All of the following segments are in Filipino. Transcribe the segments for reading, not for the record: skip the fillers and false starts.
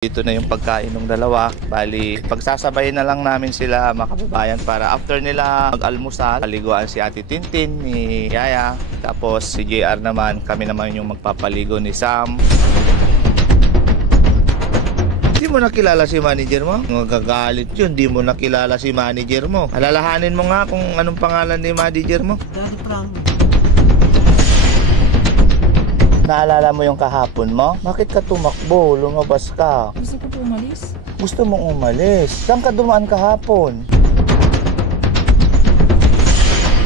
Dito na yung pagkain ng dalawa. Bali, pagsasabay na lang namin sila mga kababayan para after nila mag-almusal, paliguan si Ate Tintin ni Yaya. Tapos si JR naman, kami naman yung magpapaligo ni Sam. Hindi mo nakilala si manager mo? Magagalit yun, hindi mo nakilala si manager mo. Alalahanin mo nga kung anong pangalan ni manager mo. Daddy Frank. Naalala mo yung kahapon mo? Bakit ka tumakbo? Lumabas ka. Gusto ko po umalis. Gusto mong umalis. Saan ka dumaan kahapon?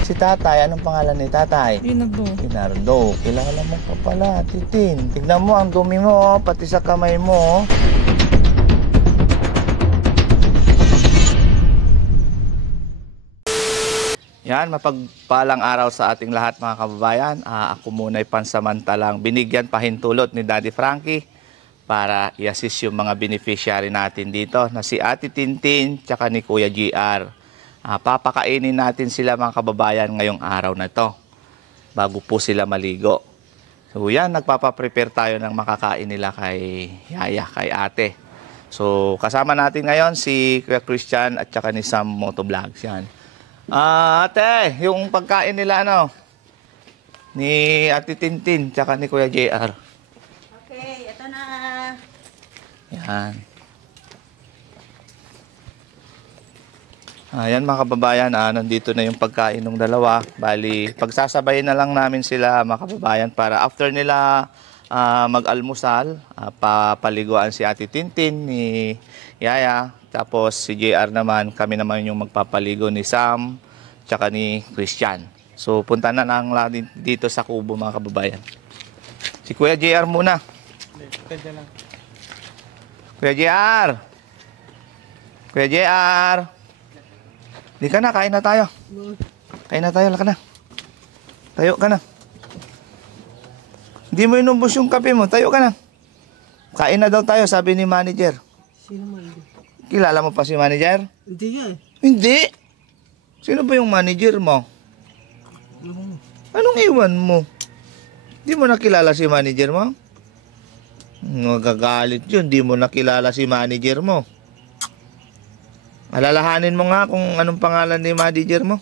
Si tatay, anong pangalan ni tatay? Rinaldo. Rinaldo. Kilala mo pa pala, Titin. Tignan mo, ang dumi mo, pati sa kamay mo. Yan, mapagpalang araw sa ating lahat mga kababayan. Ako muna'y pansamantalang binigyan pahintulot ni Daddy Frankie para i-assist yung mga beneficiary natin dito na si Ate Tintin tsaka ni Kuya GR. Papakainin natin sila mga kababayan ngayong araw na to bago po sila maligo. So yan, nagpapaprepare tayo ng makakain nila kay Yaya, kay Ate. So kasama natin ngayon si Kuya Christian at tsaka ni Sam Motovlogs yan. Ate, yung pagkain nila ni Ate Tintin tsaka ni Kuya JR. Okay, ito na. Yan. Ayan mga kababayan, nandito na yung pagkain ng dalawa. Bali, pagsasabay na lang namin sila mga kababayan para after nila mag-almusal, papaliguan si Ate Tintin ni Yaya. Tapos si JR naman, kami naman yung magpapaligo ni Sam tsaka ni Christian. So punta na lang dito sa kubo mga kababayan. Si Kuya JR muna. Kuya JR! Kuya JR! Di ka na, kain na tayo. Kain na tayo, laka na. Tayo ka na. Hindi mo inubos yung kape mo, tayo ka na. Kain na daw tayo, sabi ni manager. Sino mo hindi? Kilala mo pa si manager? Hindi nga eh. Hindi. Sino ba yung manager mo? Anong iwan mo? Hindi mo nakilala si manager mo? Magagalit yun, hindi mo nakilala si manager mo. Alalahanin mo nga kung anong pangalan ni manager mo.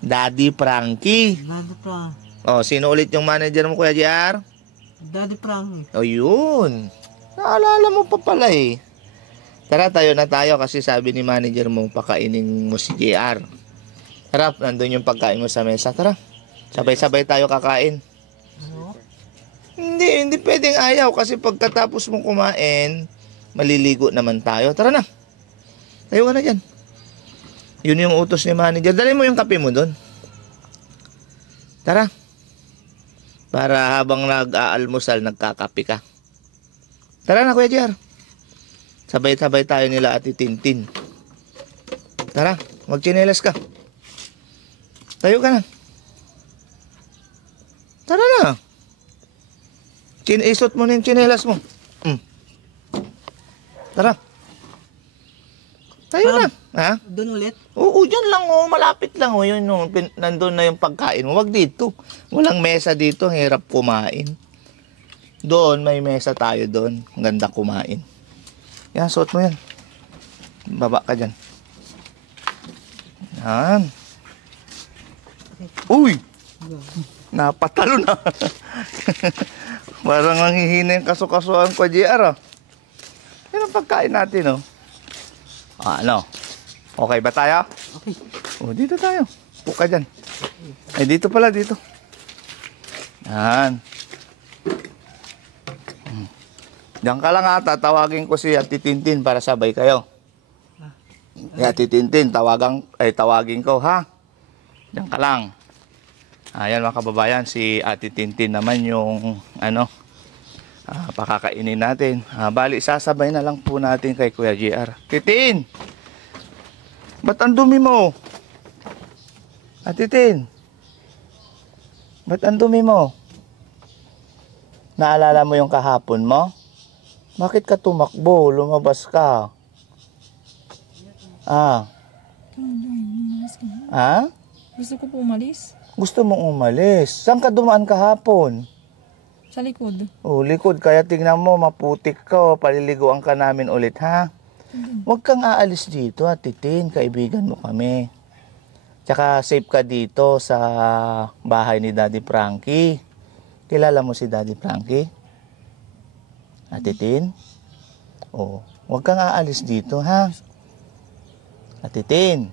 Daddy Frankie. Daddy Frank. Oh, sino ulit yung manager mo, Kuya JR? Daddy Frank. Oh, yun. Naalala mo pa pala eh. Tara, tayo na tayo kasi sabi ni manager mo, pakainin mo si JR. Tara, nandun yung pagkain mo sa mesa. Tara, sabay-sabay tayo kakain. Ano? Hindi pwedeng ayaw kasi pagkatapos mong kumain, maliligo naman tayo. Tara na. Tayo ka na dyan. Yun yung utos ni manager. Dali mo yung kape mo doon. Tara. Para habang nag-aalmusal, nagkakape ka. Tara na, Kuya JR. Sabay-sabay tayo nila Ate Tintin. Tara, magtsinelas ka. Tayo ka na. Tara na. Isot mo na yung tsinelas mo. Tara. Tayo na. Ha? Doon ulit? Oo, dyan lang malapit lang yun nandun na yung pagkain mo. Wag dito. Walang mesa dito, hirap kumain. Doon, may mesa tayo doon. Ang ganda kumain. Yan, suot mo yan. Baba ka dyan. Yan. Uy! Napatalo na. Parang nanghihina yung kaso-kasuhan ko, JR. Yan ang pagkain natin, ano? Okay ba tayo? Okay. Dito tayo. Puka dyan. Ay, dito pala, dito. Yan. Diyan ka lang tatawagin ko si Ate Tintin para sabay kayo. Ate Tintin, tawagin ko, ha? Diyan ka lang. Ayan mga kababayan, si Ate Tintin naman yung, pakakainin natin. Bali, sasabay na lang po natin kay Kuya JR. Titin! Ba't ang dumi mo? Ate Tin! Ba't ang dumi mo? Naalala mo yung kahapon mo? Bakit ka tumakbo? Lumabas ka. Umalis ka na. Ha? Gusto ko po umalis. Gusto mong umalis. Saan ka dumaan kahapon? Sa likod. Oh, likod. Kaya tingnan mo, maputik ka. Paliliguan ka namin ulit, ha? Huwag kang aalis dito, Titin. Kaibigan mo kami. Tsaka safe ka dito sa bahay ni Daddy Frankie. Kilala mo si Daddy Frankie? Titin? Oh, huwag kang aalis dito, ha? Titin,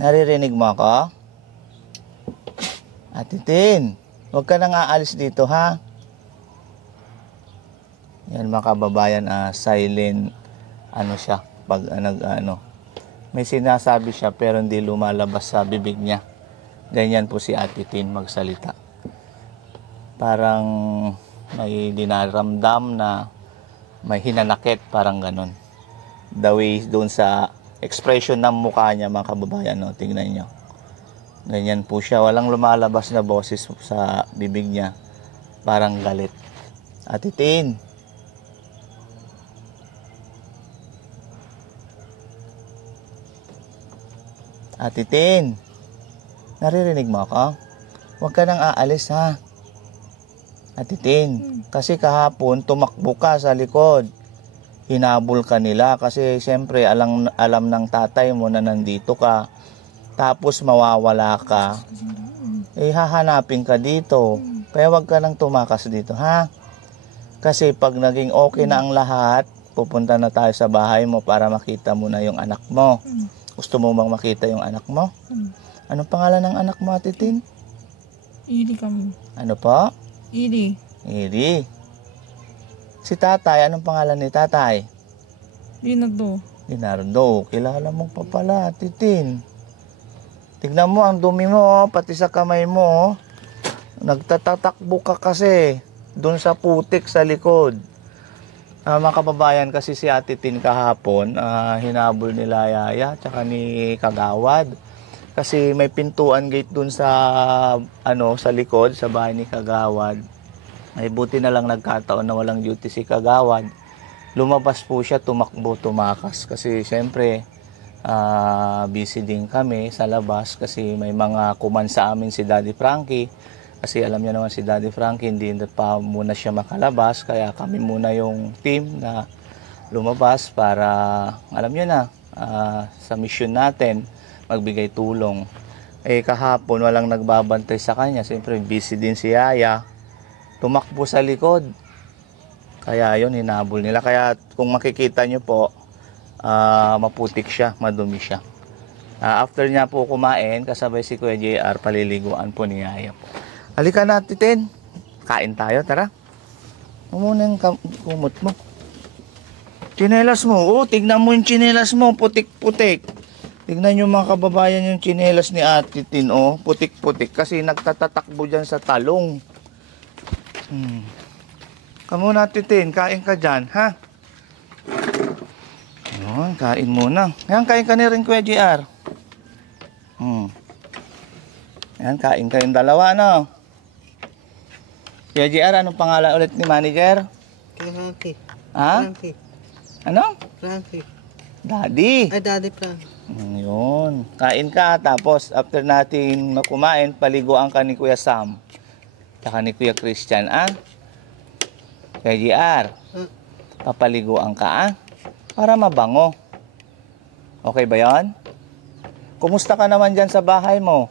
naririnig mo ako? Titin, huwag ka nang aalis dito, ha? Yan mga kababayan, silent, siya, pag may sinasabi siya pero hindi lumalabas sa bibig niya. Ganyan po si Ate Tin magsalita. Parang may dinaramdam na may hinanakit, parang ganun. The way doon sa expression ng mukha niya, mga kababayan, no? Tingnan nyo. Ganyan po siya. Walang lumalabas na boses sa bibig niya. Parang galit. Ate Tin. Ate Tin. Naririnig mo ako? Huwag ka nang aalis, ha? Ate Tin. Kasi kahapon, tumakbo ka sa likod. Hinabol ka nila kasi siyempre alam ng tatay mo na nandito ka. Tapos mawawala ka, hahanapin ka dito. Kaya wag ka nang tumakas dito, ha? Kasi pag naging okay na ang lahat, pupunta na tayo sa bahay mo para makita mo na yung anak mo. Gusto mo bang makita yung anak mo? Anong pangalan ng anak mo, Ate Tin? Iri kami. Ano po? Iri. Iri. Si tatay, anong pangalan ni tatay? Leonardo. Leonardo. Kilala mo pa pala, Ate Tin. Tignan mo, ang dumi mo, pati sa kamay mo. Nagtatatakbo ka kasi doon sa putik sa likod. Mga kababayan, kasi si Ate Tin kahapon, hinabol nila Yaya tsaka ni Kagawad. Kasi may pintuan gate doon sa sa likod, sa bahay ni Kagawad. Ay buti na lang nagkataon na walang duty si Kagawad. Lumabas po siya, tumakbo, tumakas. Kasi siyempre, busy din kami sa labas kasi may mga kuman sa amin si Daddy Frankie. Kasi alam niya naman si Daddy Frankie, hindi pa muna siya makalabas. Kaya kami muna yung team na lumabas para, alam niyo na, sa mission natin, magbigay tulong. Kahapon walang nagbabantay sa kanya. Siyempre busy din si Yaya. Tumakbo sa likod. Kaya yun, hinabol nila. Kaya kung makikita nyo po, maputik siya, madumi siya. After niya po kumain, kasabay si Kuya JR, paliliguan po ni Yaya po. Halika na, Titin. Kain tayo, tara. Muna yung kumot mo. Tsinelas mo. Tignan mo yung tsinelas mo, putik-putik. Tignan nyo mga kababayan yung tsinelas ni Ate Tin, putik-putik. Kasi nagtatatakbo dyan sa talong. Kamu na, Titin, kain ka dyan, ha? Ayun, kain muna. Ayan, kain ka ni rin, Kuya JR. Ayan, kain kayong dalawa, no? Kuya JR, anong pangalan ulit ni manager? Frankie. Ha? Frankie. Ano? Frankie. Daddy. Ay, Daddy Frankie. Yun. Kain ka, tapos after natin kumain, paliguan ka ni Kuya Sam. Tsaka ni Kuya Christian, Kuya JR, papaliguan ka, para mabango. Okay ba yon? Kumusta ka naman dyan sa bahay mo?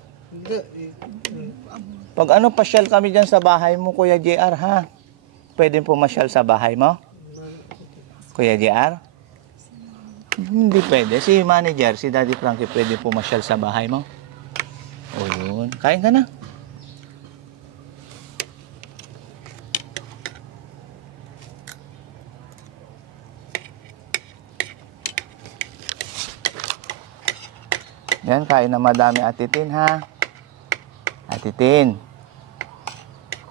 Pag pasyal kami dyan sa bahay mo, Kuya JR, ha? Pwede pumasyal sa bahay mo? Kuya JR? Hindi pwede. Si manager, si Daddy Frankie, pwede pumasyal sa bahay mo? O yun. Kain ka na. Yan, kain na madami, Ate Tin, ha? Ate Tin.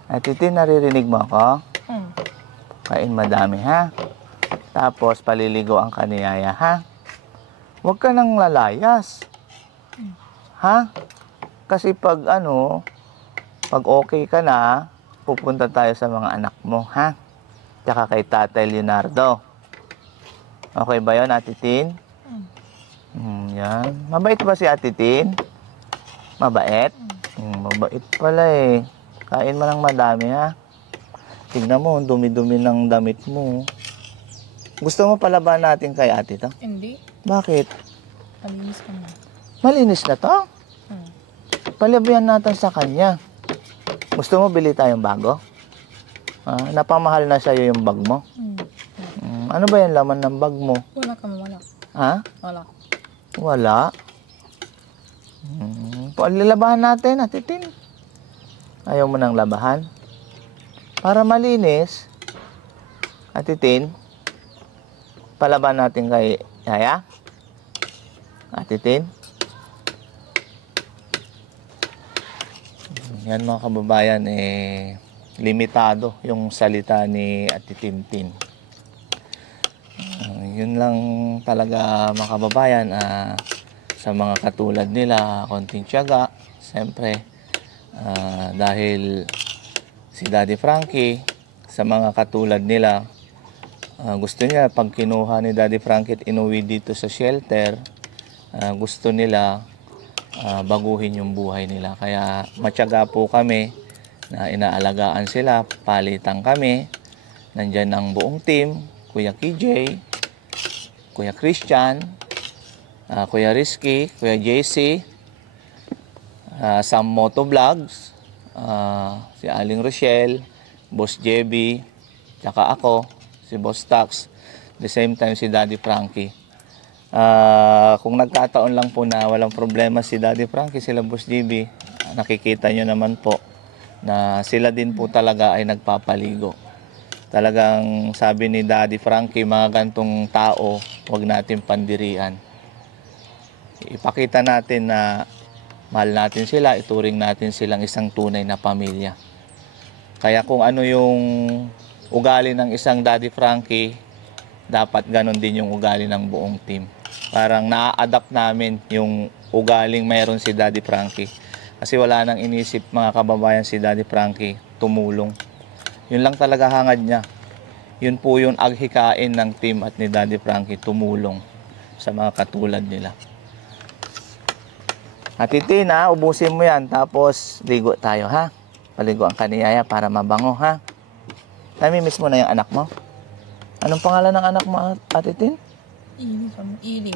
Ate Tin, naririnig mo ako? Kain madami, ha? Tapos, paliligo ang kaniyaya, ha? Huwag ka nang lalayas. Ha? Kasi pag pag okay ka na, pupunta tayo sa mga anak mo, ha? Tsaka kay Tatay Leonardo. Okay ba yun, Ate Tin? Yan. Mabait ba si Ate Tin? Mabait? Mabait pala eh. Kain mo ng madami, ha? Tingnan mo, ang dumi-dumi ng damit mo. Gusto mo palaban natin kay ate to? Hindi. Bakit? Malinis ka na. Malinis na to. Hmm. Palabayan natin sa kanya. Gusto mo bili tayong bago? Napamahal na sa'yo yung bag mo. Ano ba yung laman ng bag mo? Wala ka wala. Ha? Wala. Wala. Lilabahan natin, Ate Tin. Ayaw mo nang labahan? Para malinis, Ate Tin, palaban natin kay Yaya. Ate Tin. Yan mga kababayan, limitado yung salita ni Ate Tintin. Yun lang talaga mga kababayan, sa mga katulad nila, konting tiyaga, siyempre, dahil si Daddy Frankie, sa mga katulad nila, gusto niya pag kinuha ni Daddy Frankie at inuwi dito sa shelter, gusto nila baguhin yung buhay nila. Kaya matyaga po kami na inaalagaan sila, palitan kami. Nandyan ang buong team, Kuya KJ, Kuya Christian, Kuya Rizky, Kuya JC, Sam Moto Vlogs, si Aling Rochelle, Boss JB, tsaka ako, si Boss Tax, the same time si Daddy Frankie. Kung nagkataon lang po na walang problema si Daddy Frankie, sila Boss JB, nakikita nyo naman po na sila din po talaga ay nagpapaligo. Talagang sabi ni Daddy Frankie, mga gantong tao, huwag natin pandirian. Ipakita natin na mahal natin sila, ituring natin silang isang tunay na pamilya. Kaya kung ano yung ugali ng isang Daddy Frankie, dapat ganon din yung ugali ng buong team. Parang na-adapt namin yung ugaling mayroon si Daddy Frankie. Kasi wala nang inisip mga kababayan si Daddy Frankie, tumulong. Yun lang talaga hangad niya. Yun po yung aghikain ng team at ni Daddy Frankie, tumulong sa mga katulad nila. At Tina, ubusin mo yan, tapos ligo tayo, ha? Paligo ang kaniyaya para mabango, ha? Namimiss mo na yung anak mo? Anong pangalan ng anak mo, Ate Tin? Ili ka mo. Ili.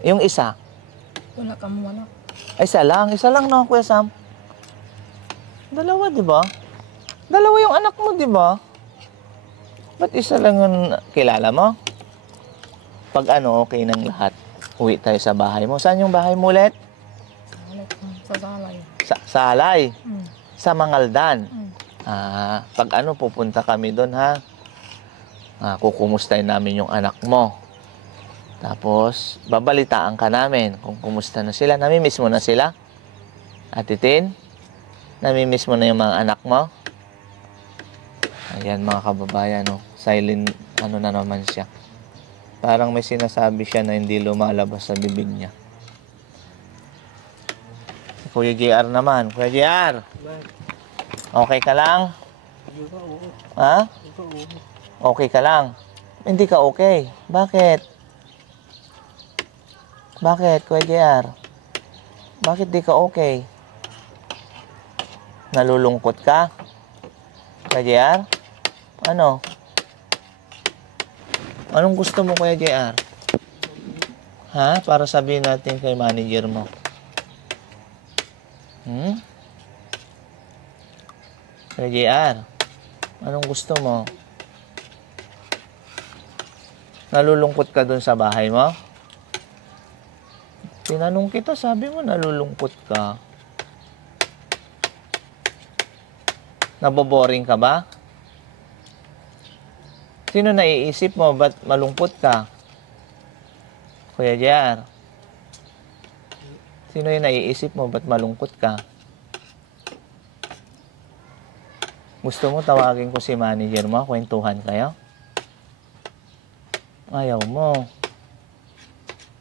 Yung isa? Wala ka wala. Isa lang no, Kuya Sam? Dalawa, di ba? Dalawa yung anak mo, di ba? Ba't isa lang yung kilala mo? Pag okay ng lahat, uwi tayo sa bahay mo. Saan yung bahay mo ulit? Sa salay. Sa Salay. Hmm. Sa Mangaldan. Hmm. Pag pupunta kami doon, ha? Kukumustahin namin yung anak mo. Tapos, babalitaan ka namin kung kumusta na sila. Namimiss mo na sila? Ate Tin? Namimiss mo na yung mga anak mo? Ayan mga kababayan, no? Silent, na naman siya. Parang may sinasabi siya na hindi lumalabas sa bibig niya. Kuya JR naman. Kuya JR, okay ka lang? Ha? Okay ka lang? Hindi ka okay. Bakit? Bakit, Kuya JR? Bakit di ka okay? Nalulungkot ka? Kuya JR? Ano? Anong gusto mo, Kuya JR? Ha? Para sabihin natin kay manager mo. Kuya JR, anong gusto mo? Nalulungkot ka dun sa bahay mo? Tinanong kita, sabi mo nalulungkot ka. Naboboring ka ba? Sino naiisip mo? Ba't malungkot ka? Kuya JR, sino yung naiisip mo? Ba't malungkot ka? Gusto mo tawagin ko si manager mo? Kwentuhan kayo? Ayaw mo.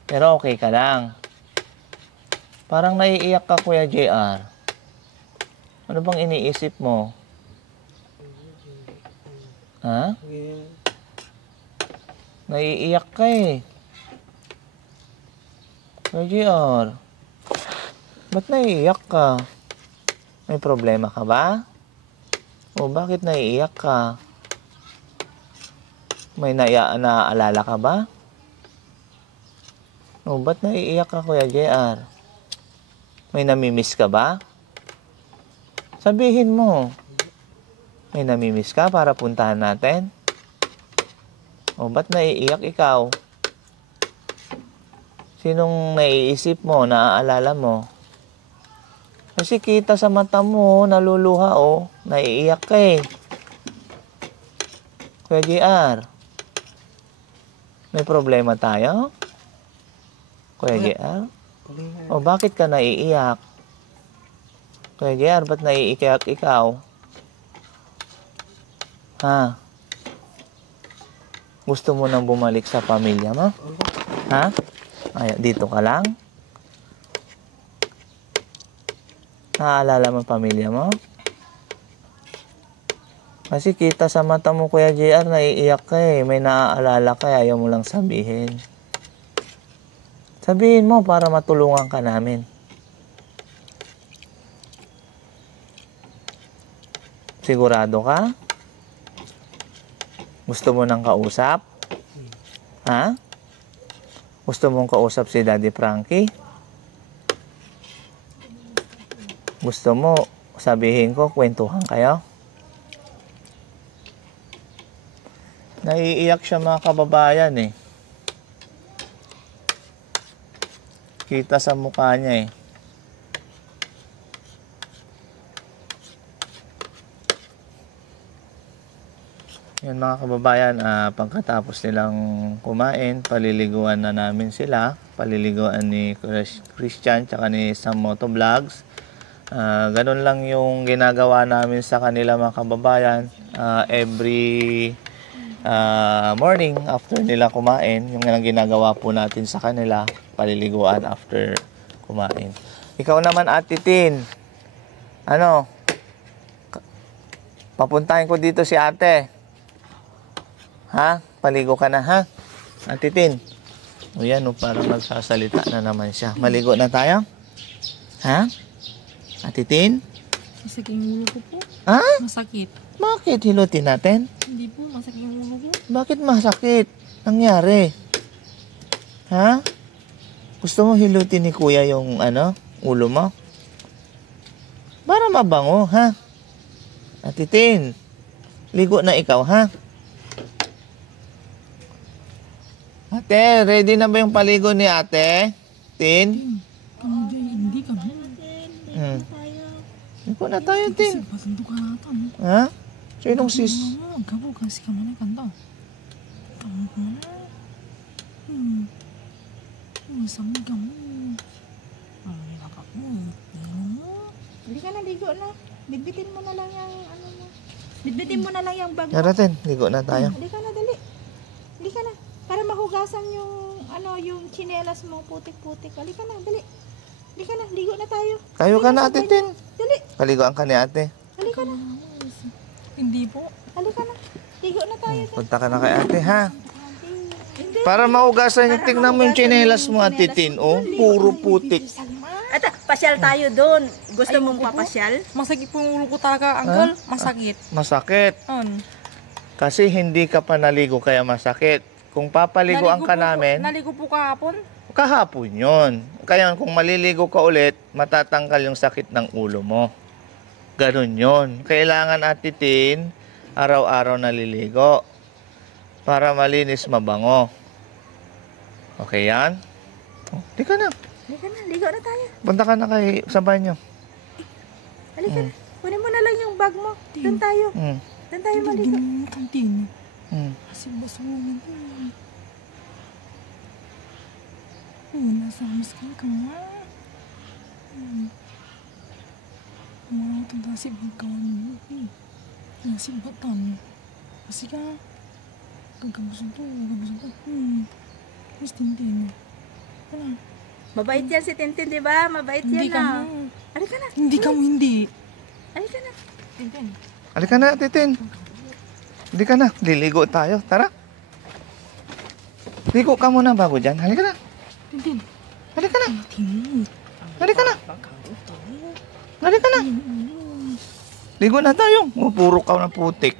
Pero okay ka lang. Parang naiiyak ka, Kuya JR. Ano bang iniisip mo? Ha? Naiiyak ka eh. Kuya JR, ba't naiiyak ka? May problema ka ba? O bakit naiiyak ka? May naaalala ka ba? O, ba't naiiyak ka, Kuya JR? May namimiss ka ba? Sabihin mo. May namimiss ka para puntahan natin? O, ba't naiiyak ikaw? Sinong naiisip mo, naaalala mo? Kasi kita sa mata mo, naluluha o, naiiyak ka eh. Kuya JR, may problema tayo? Kuya JR? O bakit ka naiiyak? Kuya JR, ba't naiiyak ikaw? Ha? Gusto mo nang bumalik sa pamilya mo? Ha? Ay, dito ka lang? Naaalala mo ang pamilya mo? Kasi kita sa mata mo, Kuya JR, naiiyak ka eh. May naaalala ka, ayaw mo lang sabihin. Sabihin mo para matulungan ka namin. Sigurado ka? Gusto mo nang kausap? Ha? Gusto mong kausap si Daddy Frankie? Gusto mo sabihin ko, kwentuhan kayo? Naiiyak siya mga kababayan eh. Kita sa mukha niya eh. Yan mga kababayan, pagkatapos nilang kumain, paliliguan na namin sila. Paliliguan ni Christian tsaka ni Sam Moto Vlogs. Ganun lang yung ginagawa namin sa kanila mga kababayan. Every morning after nila kumain, yung lang ginagawa po natin sa kanila, paliliguan after kumain. Ikaw naman, Ate Tin, ano? Papuntahin ko dito si ate. Ha? Paligo ka na, ha? Ate Tin. O yan, parang magsasalita na naman siya. Maligo na tayo? Ha? Ate Tin? Masakit yung ulo ko po. Ha? Masakit. Bakit hilutin natin? Hindi po, masakit yung ulo ko. Bakit masakit? Nangyari? Ha? Gusto mo hilutin ni Kuya yung ulo mo? Para mabango, ha? Ate Tin, ligo na ikaw, ha? Ate, ready na ba yung paligo ni ate? Tin? Kamu dyan, hindi kami. Ligo na tayo, Tin. Pagkanto ka natin. Ha? Sinong sis? Gabo kasi ka mana kanto. Kamu ka mana. Masama kamu. Ano yung nakap mo? Hindi ka na, ligo na. Bitbitin mo na lang yung mo. Bitbitin mo na lang yung bag mo. Tara, Tin. Ligo na tayo. Hindi ka na, dali. Hindi ka na. Para mahugasan yung, yung tsinelas mo, putik-putik. Hindi ka na, dali. Hindi ka na, ligo na tayo. Tayo ka na, Ate Tin. Dali. Paligoan ka ni ate. Dali ka na. Hindi po. Dali ka na. Ligo na tayo. Punta ka na kay ate, ha? Hindi. Para maugasan yung tingnan mo yung tsinelas mo, Ate Tin. Oh, puro putik. At pasyal tayo doon. Gusto mong papasyal? Masakit po yung ulo ko talaga, uncle. Masakit. Masakit. Kasi hindi ka pa naligo kaya masakit. Kung papaliguan ka namin, Naligo po kahapon. kahapon yun. Kaya kung maliligo ka ulit, matatanggal yung sakit ng ulo mo. Ganun yun. Kailangan, Ate Tin, araw-araw naliligo para malinis, mabango. Okay yan? Oh, di ka na. Dali ka na, ligo na tayo. Punta ka na kay sa banyo. Dali ka na. Kunin mo na lang yung bag mo. Doon tayo. Doon tayo maligo. Kantin. Kasi Kasi basuhan ko. Nasa miskin ka nga. Mga tanda si bangkawan mo. Nasi batan. Kasi ka. Gagabusog to. Mas tintin. Ano? Mabait yan si Tintin, di ba? Mabait Hindi yan ka na. mo. Halika na. Hindi ka mo hindi. Halika na. Tintin. halika na, Ate Tin. Hindi ka na. Liligo tayo. Tara. Ligo ka muna bago dyan. Halika na. Tintin. Halika na. Tintin. Halika na. Halika na. Ligo na tayo. Puro ka ng putik.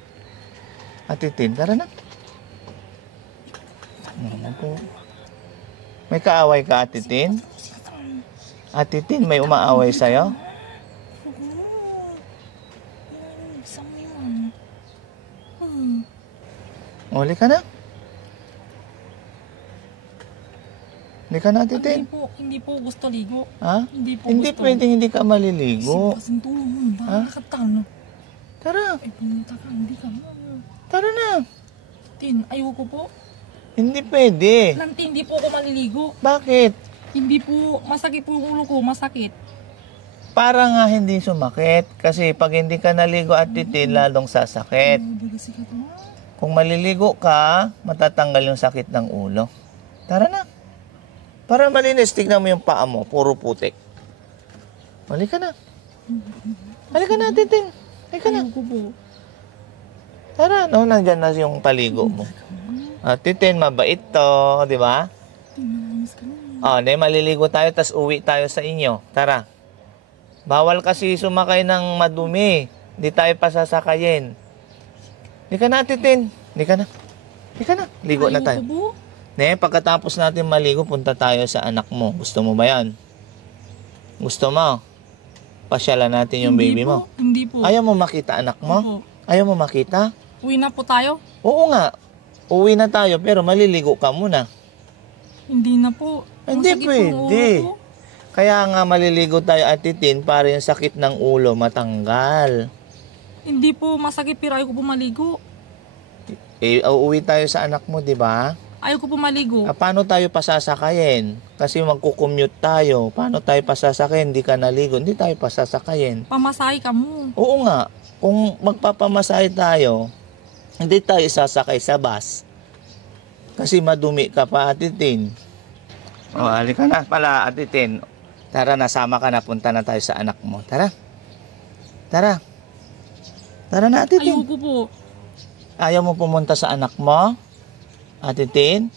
Ate Tin, tara na. Ano po? May kaaway ka, Ate Tin? Ate Tin, may umaaway sa'yo? Buksan mo yun. Uli ka na. Hindi ka na, Ate Tin. Hindi po gusto ligo. Ha? Hindi po Hindi gusto. pwedeng hindi ka maliligo. Kasing tulong. Ha? Bakit ka na? Tara, Ay, pumunta ka. Hindi ka na. tara na. Tin, ayoko po. Hindi pwede. Nanti, hindi po ako maliligo. Bakit? Hindi po, masakit po yung ulo ko. Masakit. Para nga hindi sumakit. Kasi pag hindi ka naligo, Ate Tin, lalong sasakit. Kasi ka to. Kung maliligo ka, matatanggal yung sakit ng ulo. Tara na. Para malinis, tignan mo yung paa mo. Puro putik. Halika na. Halika na, Ate Tin. Halika na. Ayoko po. Tara, no, nandyan na yung paligo mo. Ate Tin, mabait to, di ba? Tinamamis ka O, na. maliligo tayo, tas uwi tayo sa inyo. Tara. Bawal kasi sumakay ng madumi. Hindi tayo pasasakayin. Hindi ka na, Ate Tin. Hindi ka na. Hindi ka na. Ligo na tayo. Ayoko po. Pagkatapos natin maligo, punta tayo sa anak mo. Gusto mo ba yan? Gusto mo? Pasyalan natin yung baby mo. Hindi po. Ayaw mo makita anak mo? Opo. Ayaw mo makita? Uwi na po tayo? Oo nga. Uwi na tayo, pero maliligo ka muna. Hindi na po. Hindi Masakit po yung pwede. ulo ko. Kaya nga maliligo tayo, Ate Tin, para yung sakit ng ulo matanggal. Hindi po masakit pero ayoko po maligo. Uuwi tayo sa anak mo, di ba? Ayoko po maligo. Paano tayo pasasakayin? Kasi magkukommute tayo. Paano tayo pasasakayin? Hindi ka naligo. Hindi tayo pasasakayin. Pamasahe ka mo. Oo nga. Kung magpapamasahe tayo, hindi tayo sasakay sa bus. Kasi madumi ka pa, Ate Tin. O, halika na pala, Ate Tin. Tara, nasama ka na. Punta na tayo sa anak mo. Tara. Tara. Tara na, Ate Tin. Ayoko po. Ayaw mo pumunta sa anak mo? Ate Tin?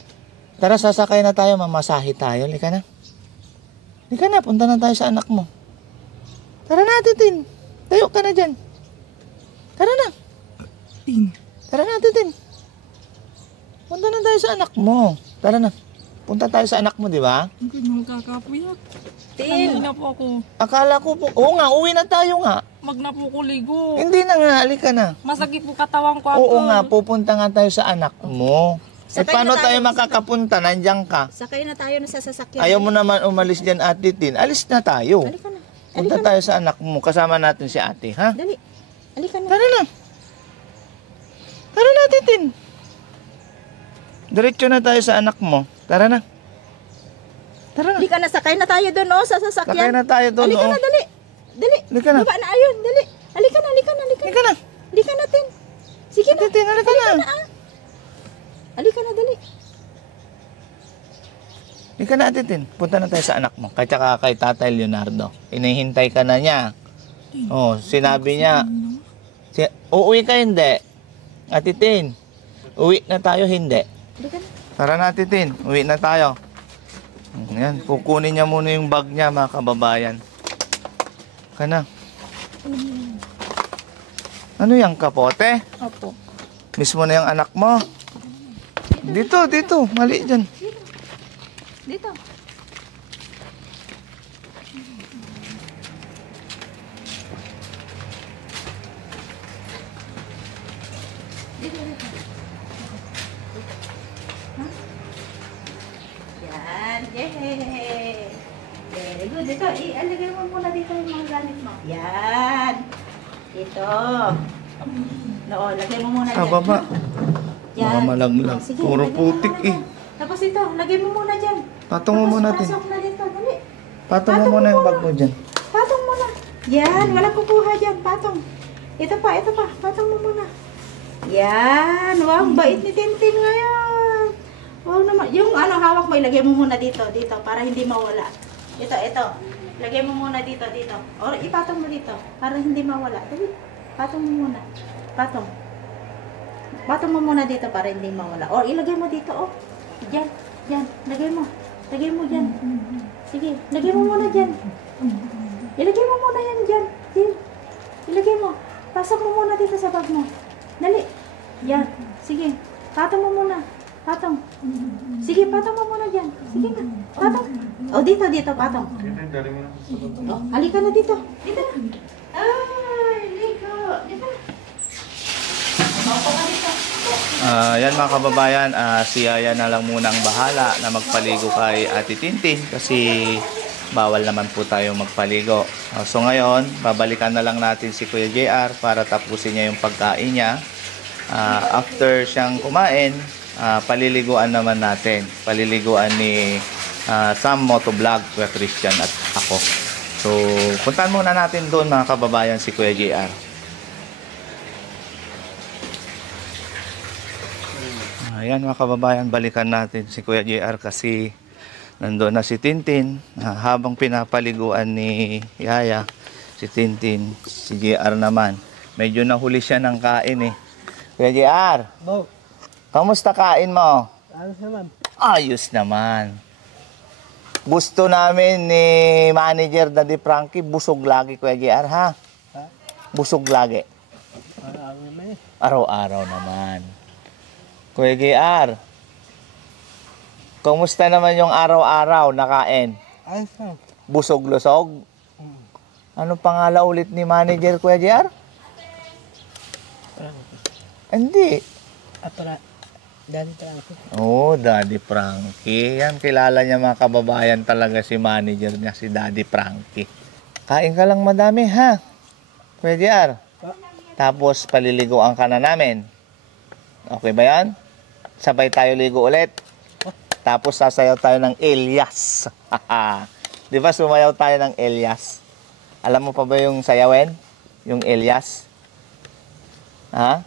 Tara, sasakay na tayo. Mamasahe tayo. Halika na. Halika na. Punta na tayo sa anak mo. Tara na, Ate Tin. Tayo ka na dyan. Tara na. Tin. Tara na, Ate Tin. Punta na tayo sa anak mo. Tara na. Punta tayo sa anak mo, di ba? Hindi mo kakapuyat. Tin. Hindi na po ako. Akala ko po, oo nga, uwi na tayo nga. Mag na po ko ligo. Hindi na nga, halika na. Masakit po katawan ko. Oo Uncle. nga, pupunta nga tayo sa anak mo. Sakay Paano na tayo. tayo makakapunta? Nandiyan ka. Sakay na tayo sa sasakyan. Ayaw mo naman umalis dyan, Ate Tin. Alis na tayo. Halika na. Punta tayo sa anak mo. Kasama natin si ate, ha? Dali. Halika na. Tara na. Tara na, Ate Tin. Diretso na tayo sa anak mo. Tara na. Tara na. Halika na. Sakay na tayo doon, oh, sa sasakyan. Sakay na tayo doon, Halika oh. na, dali. Dali. Halika na. Baba na, ayun. Dali. Halika na, halika na, halika na. Halika na. Halika na, Tin. Sige na. Ate Tin, halika na. Halika na, dali. Halika na, Ate Tin. Punta na tayo sa anak mo. Kaya tsaka kay Tatay Leonardo. Inihintay ka na niya. Oh, sinabi niya. Uuwi ka hindi? Ate Tin, uwi na tayo hindi? Halika na. Tara na, Ate Tin. Uwi na tayo. Yan, kukunin niya muna yung bag niya, mga kababayan. Kana. Ano yung kapote? Opo. Mismo na yung anak mo. Dito, dito. Mali dyan. Dito. Yan. Yay! Very good. Dito, ilagay mo muna dito yung mga gamit mo. Yan. Dito. Oo, lagay mo muna Sa baba. Yan. Mga malaglag. Oh, sige, Puro lagay mo putik muna eh. dyan. Tapos ito, lagay mo muna dyan. Patong mo muna, Tin. Pasok na dito, dali. Patong mo muna yung bag mo dyan. Patong muna. Yan, walang kukuha dyan. Patong. Ito pa, ito pa. Patong mo muna. Yan. Wow, ang bait ni Tintin ngayon. Wow naman. Yung ano, hawak mo, ilagay mo muna dito, dito, para hindi mawala. Ito. Lagay mo muna dito, dito. O, ipatong mo dito, para hindi mawala. Dali. Patong mo muna. Patong. Patong mo muna dito para hindi mawala. O, ilagay mo dito, oh. Diyan. Diyan. Lagay mo. Lagay mo dyan. Sige. Lagay mo muna dyan. Ilagay mo muna yan dyan. Diyan. Ilagay mo. Pasok mo muna dito sa bag mo. Dali. Yan. Sige. Patong mo muna. Patong. Sige, patong mo muna dyan. Sige na. Patong. O, dito, patong. O, halika na dito. Dito na. Ay, Nico. Dito na. Maupo ka dito. Yan mga kababayan, si Yaya na lang munang bahala na magpaligo kay Ate Tintin kasi bawal naman po tayo magpaligo. So ngayon, babalikan na lang natin si Kuya JR para tapusin niya yung pagkain niya. After siyang kumain, paliliguan naman natin. Paliliguan ni Sam Motovlog, Kuya Christian at ako. So, puntahan muna natin doon mga kababayan si Kuya JR. Ayan mga kababayan, balikan natin si Kuya JR kasi nandoon na si Tintin. Habang pinapaliguan ni Yaya, si Tintin, si JR naman. Medyo nahuli siya ng kain eh. Kuya JR, Bo, kamusta kain mo? ano naman? Ayos naman. Gusto namin ni Manager Daddy Frankie, busog lagi Kuya JR ha? Ha? Busog lagi. Ano naman eh? Araw-araw naman. Kuya JR, kumusta naman yung araw-araw na kain? Ayos lang. Busog-lusog? Ano pangalan ulit ni Manager Kuya JR? Hindi. Daddy Frankie. Oh, Daddy Frankie. Yan, kilala niya mga kababayan talaga si Manager niya, si Daddy Frankie. Kain ka lang madami ha, Kuya JR. Tapos paliliguan ka na namin. Okay ba yan? Sabay tayo ligo ulit. Tapos sasayaw tayo ng Elias. Di ba sumayaw tayo ng Elias? Alam mo pa ba yung sayawin? Yung Elias? Ha?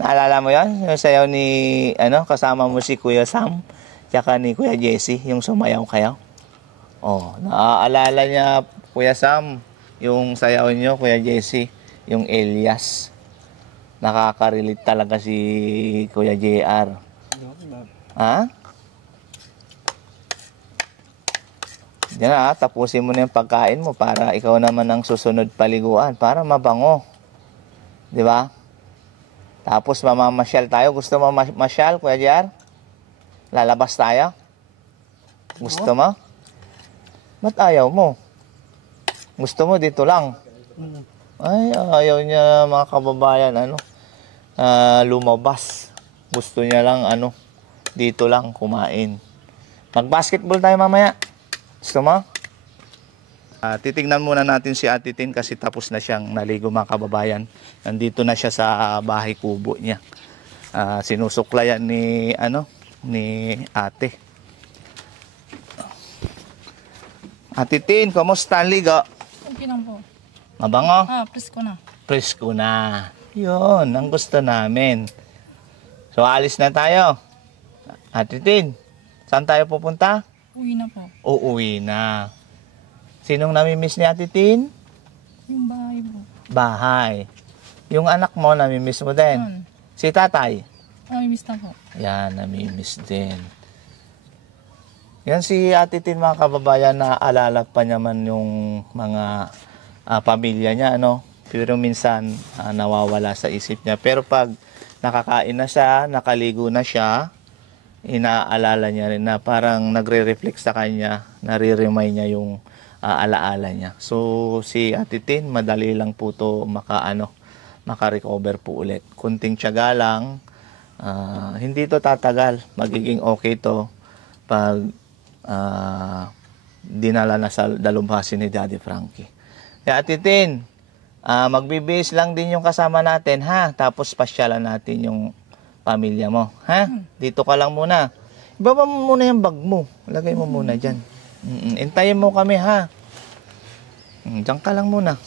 Naalala mo yan? Yung sayaw ni, kasama mo si Kuya Sam, tsaka ni Kuya Jesse, yung sumayaw kayo. Oh, naaalala niya, Kuya Sam, yung sayaw niyo, Kuya Jesse, yung Elias. Nakaka-relate talaga si Kuya JR. Ha? Diyan na, tapusin mo na yung pagkain mo para ikaw naman ang susunod paliguan, para mabango. Di ba? Tapos mamamasyal tayo. Gusto mo masyal, Kuya JR? Lalabas tayo? Gusto mo? Ba't ayaw mo? Gusto mo dito lang? Ay, ayaw niya mga kababayan, lumabas. Gusto niya lang, dito lang kumain. Mag-basketball tayo mamaya. Gusto mo? Titignan muna natin si Ate Tin kasi tapos na siyang naligo mga kababayan. Nandito na siya sa bahay kubo niya. Sinusuklayan ni Ate. Ate Tin, kumusta ang ligo? Okay lang po. Mabango? Presko na. Presko na. Yun, ang gusto namin. So, alis na tayo. Ate Tin, saan tayo pupunta? Uwi na po. Uuwi na. Sinong namimiss ni Ate Tin? Yung bahay po. Bahay. Yung anak mo, namimiss mo din. Yun. Si tatay? Miss na po. Yan, namimiss din. Yan si Ate Tin mga kababayan, naaalala pa naman yung mga pamilya niya, Pero minsan nawawala sa isip niya. Pero pag nakakain na siya, nakaligo na siya, inaalala niya rin na parang nagre-reflect sa kanya, nare-remind niya yung alaala niya. So si Ate Tin, madali lang po to maka-recover po ulit. Kunting tiyaga lang, hindi to tatagal. Magiging okay to pag dinala na sa dalumpasin ni Daddy Frankie. Kaya Ate Tin, magbibihis lang din yung kasama natin ha, tapos pasyalan natin yung pamilya mo, ha? Dito ka lang muna. Ibaba mo muna yung bag mo. Lagay mo muna dyan. Intayin mo kami, ha? Diyan ka lang muna.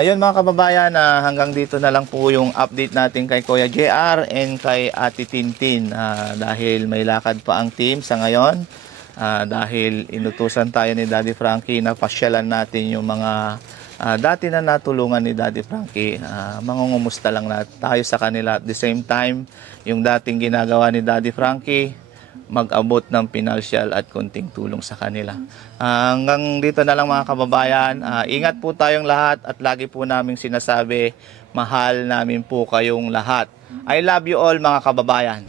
Yun mga kababayan, hanggang dito na lang po yung update natin kay Kuya JR and kay Ate Tintin. Dahil may lakad pa ang team sa ngayon. Dahil inutusan tayo ni Daddy Frankie na pasyalan natin yung mga dati na natulungan ni Daddy Frankie. Mangungumusta lang tayo sa kanila. At the same time, yung dating ginagawa ni Daddy Frankie, mag-abot ng pinansyal at konting tulong sa kanila. Hanggang dito na lang mga kababayan. Ingat po tayong lahat at lagi po naming sinasabi, mahal namin po kayong lahat. I love you all mga kababayan.